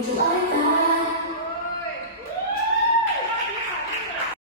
would you like that?